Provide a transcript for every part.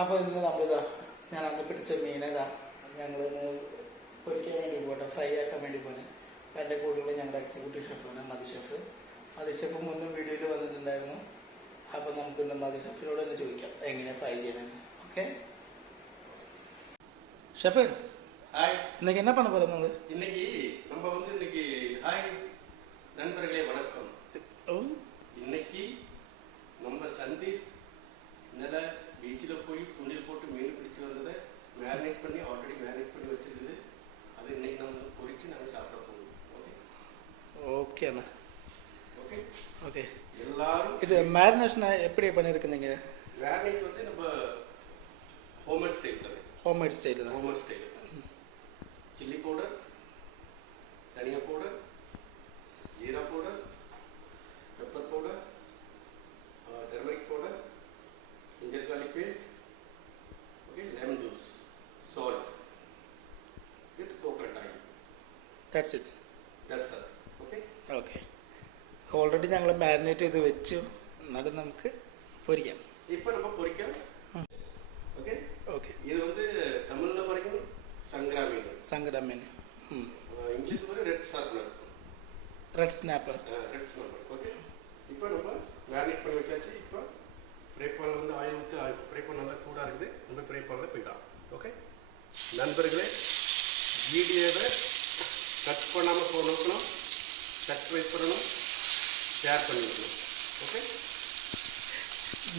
അപ്പോൾ ഇന്ന് നമ്മളിതാ ഞാൻ അന്ന് പിടിച്ച മീനതാ ഞങ്ങളിന്ന് പൊരിക്കാൻ വേണ്ടി പോട്ടെ, ഫ്രൈ ആക്കാൻ വേണ്ടി പോണേ. അപ്പം എൻ്റെ കൂടെയുള്ള ഞങ്ങളുടെ എക്സിക്യൂട്ടീവ് ഷെഫാണ് മതി ഷെഫ്. മതി ഷെഫ് മുന്നും വീഡിയോയിൽ വന്നിട്ടുണ്ടായിരുന്നു. അപ്പം നമുക്ക് ഇന്ന് മതി ഷെഫിനോട് തന്നെ ചോദിക്കാം എങ്ങനെ ഫ്രൈ ചെയ്യണമെന്ന്. Okay chef, hi. இன்னைக்கு என்ன பண்ண போகிறோம் நம்ம? இன்னைக்கு ஹாய் நண்பர்களே, வணக்கம். இன்னைக்கு நம்ம சந்தீஷ் இന്നലെ ബീച്ചിൽ പോയി തുണിയിൽ പോട്ട് മീൻ പിടിച്ചു വന്നത് മാരിനേറ്റ് பண்ணி ஆல்ரெடி மேரினேட் பண்ணி வச்சிருக்குது. அது இன்னைக்கு நம்ம பொரிச்சு நாங்கள் சாப்பிட போகிறோம். ஓகே ஓகே அண்ணா. Okay okay. எல்லாரும் இது மேரினேஷனை எப்படி பண்ணியிருக்குங்க? மேரினேட் வந்து நம்ம ஹோம்மேட் ஸ்டைல் தான். ஹோம்மேட் ஸ்டைல் தான். Homemade style. சில்லி பவுடர், தனியா பவுடர், ஜீரா powder, pepper powder, turmeric powder, ginger garlic paste, okay, lemon juice, salt with coconut oil. That's it. That's all. Okay. Okay. Already ഞങ്ങൾ marinate ചെയ്ത് വെച്ചു. എന്നാലും നമുക്ക് പൊരിക്കാം. இப்போ நம்ம பொரிക്കാം. Okay okay. இது வந்து தமிழ்ல பாருங்க சங்கரா மீன். சங்கரா மீன். இங்கிலீஷ் வந்து red snapper. Red snapper. Red snapper. Okay. இப்போ நம்ம மேரினேட் பண்ணி வச்சாச்சு. இப்போ ஃப்ரை பேன்ல வந்து ஆயில் ஊற்றி ஃப்ரை பேன் நல்லா சூடாக இருக்குது. நம்ம ஃப்ரை பேனில் போயிடலாம். ஓகே நண்பர்களே, வீடியோவை கட் பண்ணாமல் போகணும், சப்ஸ்கிரைப் பண்ணணும், ஷேர் பண்ணிக்கணும். ஓகே.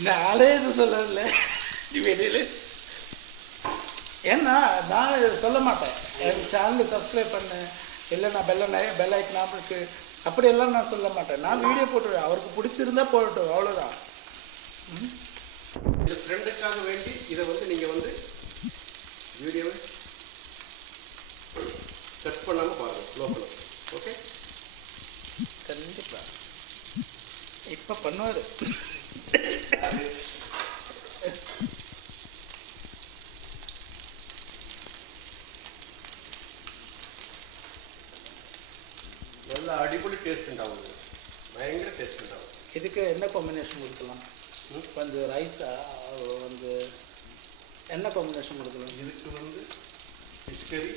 நாளே இது சொல்லல வெளியில், ஏன்னா நான் சொல்ல மாட்டேன் என் சேனல் சப்ஸ்கிரைப் பண்ணு, இல்லை நான் பெல் ஐக்கன் இருக்கு அப்படியெல்லாம் நான் சொல்ல மாட்டேன். நான் வீடியோ போட்டுருவேன், அவருக்கு பிடிச்சிருந்தா போடட்டும், அவ்வளோதான். இந்த ஃப்ரெண்டுக்காக வேண்டி இதை வந்து நீங்கள் வந்து வீடியோவை கட் பண்ணாமல் பாருங்கள், லோக்கல். ஓகே கண்டிப்பாக இப்போ பண்ணுவார். நல்ல அடிப்பொலி டேஸ்ட் ഉണ്ടാവും, பயங்கர டேஸ்ட் ഉണ്ടാവും. இதுக்கு என்ன காம்பினேஷன் கொடுக்கலாம்? வந்து ரைஸா வந்து என்ன காம்பினேஷன் கொடுக்கலாம்? இதுக்கு வந்து ஃபிஷ் கறி,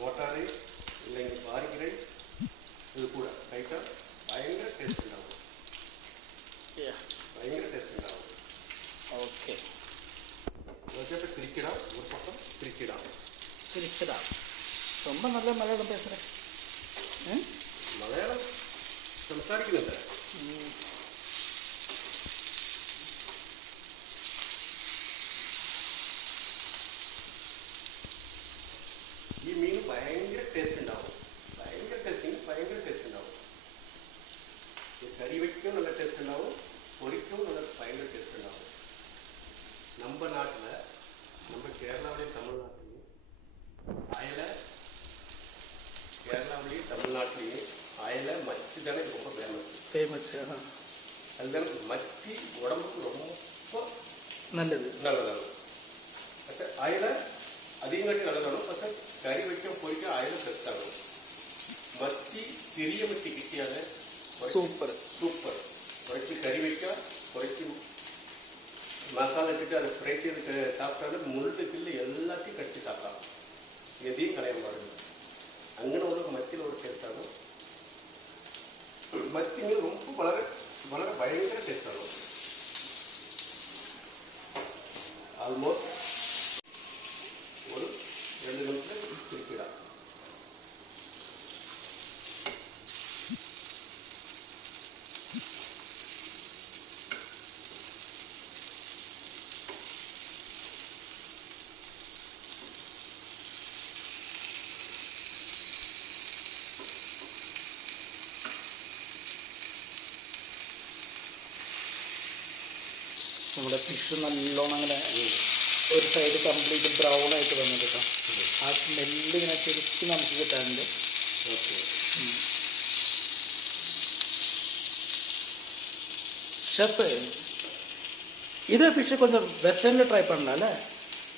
மோட்டார் ரைஸ், இல்லைங்க பாரிக் ரைஸ், இது கூட ரைட்டாக பயங்கர டேஸ்ட் ഉണ്ടാവും. பயங்கர டேஸ்ட் ഉണ്ടാവും. ஓகே. வச்சுட்டு பிரிக்கிடா, ஒரு பக்கம் பிரிக்கிடா. ரொம்ப நல்ல மலையாளம் பேசுகிறேன். മലയാളം സംസാരിക്കുന്നുണ്ട്. ഈ മീൻ ഭയങ്കര ടേസ്റ്റ് ഉണ്ടാവും. ഭയങ്കര ടേസ്റ്റ് ഉണ്ടാവും. കറി വയ്ക്കും നല്ല ടേസ്റ്റ് ഉണ്ടാവും, പൊരിക്കും നല്ല ഭയങ്കര ടേസ്റ്റ് ഉണ്ടാവും. நம்ம நாட்டில், நம்ம கேரளாவிலையும் தமிழ்நாட்டிலையும் அயலை, கேரளாவிலையும் தமிழ்நாட்டிலையும் அயலை மத்தி தானே ரொம்ப ஃபேமஸ். அதுதானே மத்தி உடம்புக்கு ரொம்ப நல்லதாகும். പക്ഷെ അയല അധികം കട്ടി നല്ലതാണ്. പക്ഷെ കറി വയ്ക്കാൻ പൊരിക്കാൻ അയല ബെസ്റ്റാകും. മത്തി ചെറിയ മത്തി കിട്ടിയാൽ സൂപ്പർ. കുറച്ച് കറി വയ്ക്കുക, കുറച്ച് മസാല ഇട്ടിട്ട് അത് ഫ്രൈ ചെയ്ത് സാப்பிட்டாൽ മുഴുത്ത കില്ല് എല്ലാத்தையும் കടിച്ച് സാப்பிടാം. എதையும் കളയാൻ പാടില്ല. അങ്ങനെ ഉള്ള മത്തിയിൽ ഒരു ടേസ്റ്റാകും. മത്തി മീൻ ரொம்ப വളരെ വളരെ ഭയങ്കര ടേസ്റ്റാകും. ആൾമോസ്റ്റ് ഒരു 2 നിമിഷം കുടിക്കിടാം. നമ്മുടെ ഫിഷ് നല്ലോണം അങ്ങനെ ഒരു സൈഡ് കംപ്ലീറ്റ് ബ്രൗൺ ആയിട്ട് വന്നിട്ട് കേട്ടോ. ആ സ്മെല്ല് ഇങ്ങനെ ശരിക്കും നമുക്ക് കിട്ടാറുണ്ട്. ஷெஃப், இதே ஃபிஷ்ஷை கொஞ்சம் வெஸ்டர்னில் ட்ரை பண்ணலாம்ல?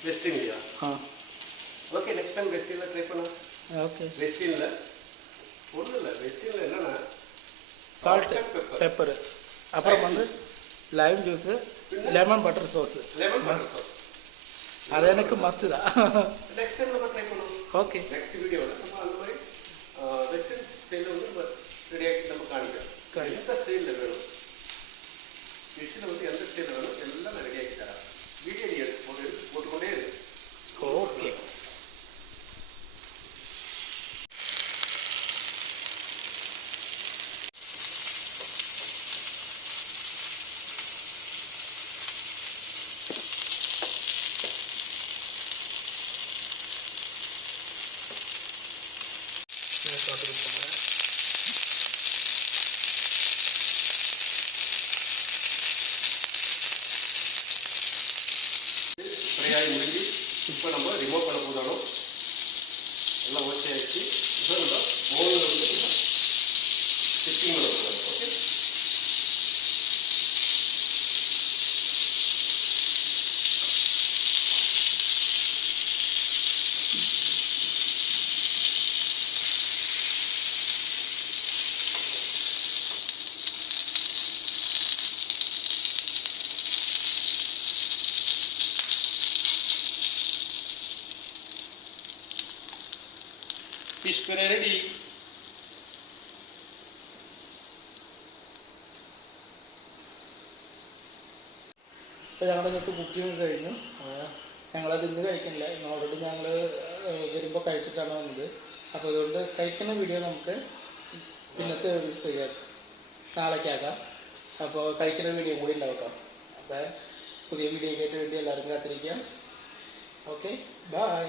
West India. Okay, next time west India try பண்ணலாம். ஓகே. வெஸ்ட் இண்டியா ஒன்றும் இல்லை. வெஸ்ட் இண்டியா என்னன்னா சால்ட், பெப்பர், அப்புறம் வந்து Lime juice, lemon butter sauce. അത് എനിക്ക് മസ്റ്റ് ഇതാ. നെക്സ്റ്റ് ടൈം നമ്മൾ ട്രൈ பண்ணுவோம். ഓക്കെ, നെക്സ്റ്റ് വീഡിയോவில் நம்ம அந்த மாதிரி வெஸ்டர்ன் ஸ்டைலில் வந்து நம்ம ரெடியாக்கி நம்ம காணிக்கலாம். எந்த ஸ்டைலில் வேணும், ஃபிஷ்ஷில் வந்து எந்த ஸ்டைலில் வேணும் எல்லாம் நான் ரெடியாக்கி தரேன். வீடியோ நீ எடுத்து போட்டுக்கொண்டே இரு. ഓക്കെ. ஃப்ரையாகி முடிஞ்சு இப்போ நம்ம ரிமூவ் பண்ண போதாலும் எல்லாம் ஓகே ஆகிடுச்சு. இப்போ நம்ம பவுலில் வந்து செட்டிங் பண்ண போகிறோம். Okay, fish curry ready. അപ്പോൾ ഞങ്ങളുടെ ഇന്നത്തെ കുക്കിംഗ് കഴിഞ്ഞു. ഞങ്ങളത് ഇന്ന് കഴിക്കണില്ല, ഇന്ന് ഓൾറെഡി ഞങ്ങൾ വരുമ്പോൾ കഴിച്ചിട്ടാണ് വന്നത്. അപ്പോൾ അതുകൊണ്ട് കഴിക്കുന്ന വീഡിയോ നമുക്ക് പിന്നത്തെ ഒരു ദിവസത്തേക്ക് നാളേക്കാക്കാം. അപ്പോൾ കഴിക്കുന്ന വീഡിയോ കൂടി ഉണ്ടാവും കേട്ടോ. അപ്പോൾ പുതിയ വീഡിയോയ്ക്കായിട്ട് വേണ്ടി എല്ലാവരും കാത്തിരിക്കാം. Okay, by.